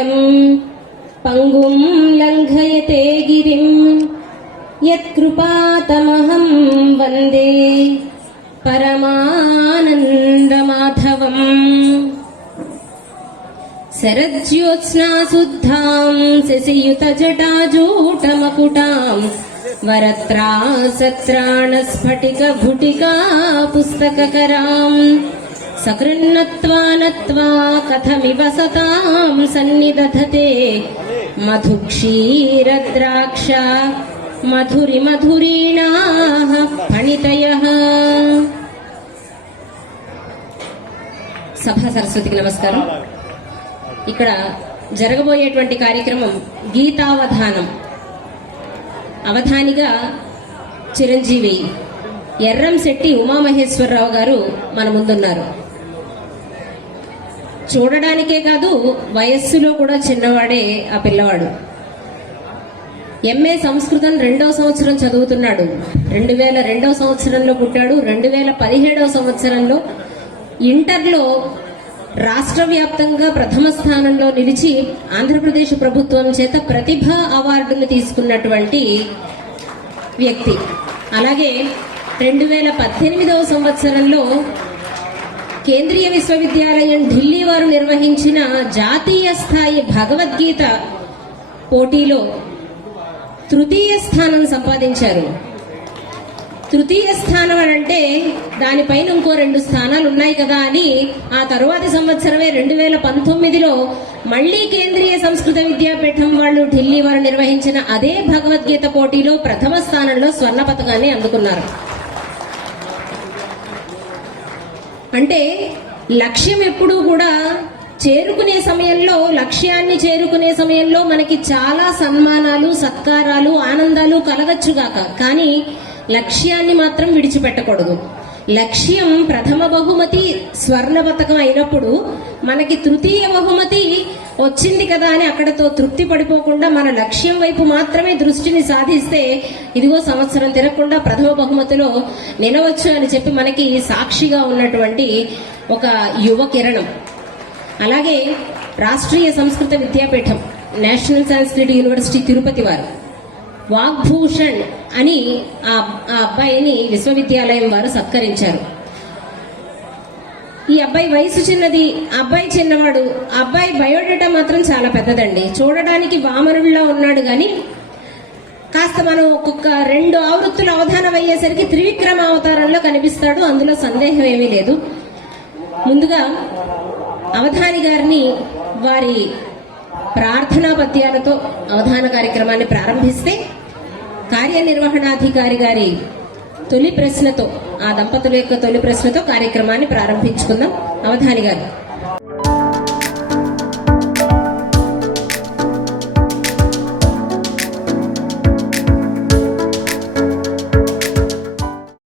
శ్రీవత్సమంగళం పంగుం లంఘయతే గిరిం యత్కృపాతమహం వందే పరమానందమాధవం. శరజ్యోత్స్నాశుద్ధాం శశియుతజటాజూటమకుటాం వరత్రాసత్రాణస్ఫటికభుటికా పుస్తకకరాం సకృన్నత్వా నత్వా కథమివ సతాం సన్నిదధతే మధుక్షీరద్రాక్ష మధురిమధురీణాః ఫణితయః. సభా సరస్వతికి నమస్కారం. ఇక్కడ జరగబోయేటువంటి కార్యక్రమం గీతావధానం. అవధానిగా చిరంజీవి ఎర్రంశెట్టి ఉమామహేశ్వరరావు గారు మన ముందున్నారు. చూడడానికే కాదు, వయస్సులో కూడా చిన్నవాడే ఆ పిల్లవాడు. ఎంఏ సంస్కృతం 2వ సంవత్సరం చదువుతున్నాడు. 2002వ సంవత్సరంలో పుట్టాడు. 2017వ సంవత్సరంలో ఇంటర్లో రాష్ట్ర వ్యాప్తంగా ప్రథమ స్థానంలో నిలిచి ఆంధ్రప్రదేశ్ ప్రభుత్వం చేత ప్రతిభా అవార్డును తీసుకున్నటువంటి వ్యక్తి. అలాగే 2018వ సంవత్సరంలో కేంద్రీయ విశ్వవిద్యాలయం ఢిల్లీ వారు నిర్వహించిన జాతీయ స్థాయి భగవద్గీత పోటీలో తృతీయ స్థానం సంపాదించారు. తృతీయ స్థానం అంటే దానిపైన ఇంకో 2 స్థానాలు ఉన్నాయి కదా అని ఆ తరువాతి సంవత్సరమే 2019లో మళ్లీ కేంద్రీయ సంస్కృత విద్యాపీఠం వాళ్ళు ఢిల్లీ వారు నిర్వహించిన అదే భగవద్గీత పోటీలో ప్రథమ స్థానంలో స్వర్ణ పతకాన్ని అందుకున్నారు. అంటే లక్ష్యం ఎప్పుడూ కూడా లక్ష్యాన్ని చేరుకునే సమయంలో మనకి చాలా సన్మానాలు, సత్కారాలు, ఆనందాలు కలగచ్చుగాక, కానీ లక్ష్యాన్ని మాత్రం విడిచిపెట్టకూడదు. లక్ష్యం ప్రథమ బహుమతి స్వర్ణ పతకం అయినప్పుడు మనకి తృతీయ బహుమతి వచ్చింది కదా అని అక్కడతో తృప్తి పడిపోకుండా మన లక్ష్యం వైపు మాత్రమే దృష్టిని సాధిస్తే ఇదిగో సంవత్సరం తిరగకుండా ప్రథమ బహుమతిలో నిలవచ్చు అని చెప్పి మనకి సాక్షిగా ఉన్నటువంటి ఒక యువ కిరణం. అలాగే రాష్ట్రీయ సంస్కృత విద్యాపీఠం, నేషనల్ సంస్కృత యూనివర్సిటీ తిరుపతి వారు వాగ్భూషణ్ అని ఆ అబ్బాయిని విశ్వవిద్యాలయం వారు సత్కరించారు. ఈ అబ్బాయి వయసు చిన్నది, అబ్బాయి చిన్నవాడు. అబ్బాయి బయోడేటా మాత్రం చాలా పెద్దదండి. చూడడానికి వామనుడిలా ఉన్నాడు, కానీ కాస్త మనం ఒక్కొక్క 2 ఆవృత్తులు అవధానం అయ్యేసరికి త్రివిక్రమ అవతారంలో కనిపిస్తాడు. అందులో సందేహం ఏమీ లేదు. ముందుగా అవధాని గారిని వారి ప్రార్థనా పద్యాలతో అవధాన కార్యక్రమాన్ని ప్రారంభిస్తే కార్యనిర్వహణాధికారి గారి తొలి ప్రశ్నతో, ఆ దంపతుల యొక్క తొలి ప్రశ్నతో కార్యక్రమాన్ని ప్రారంభించుకుందాం. అవధాని గారు.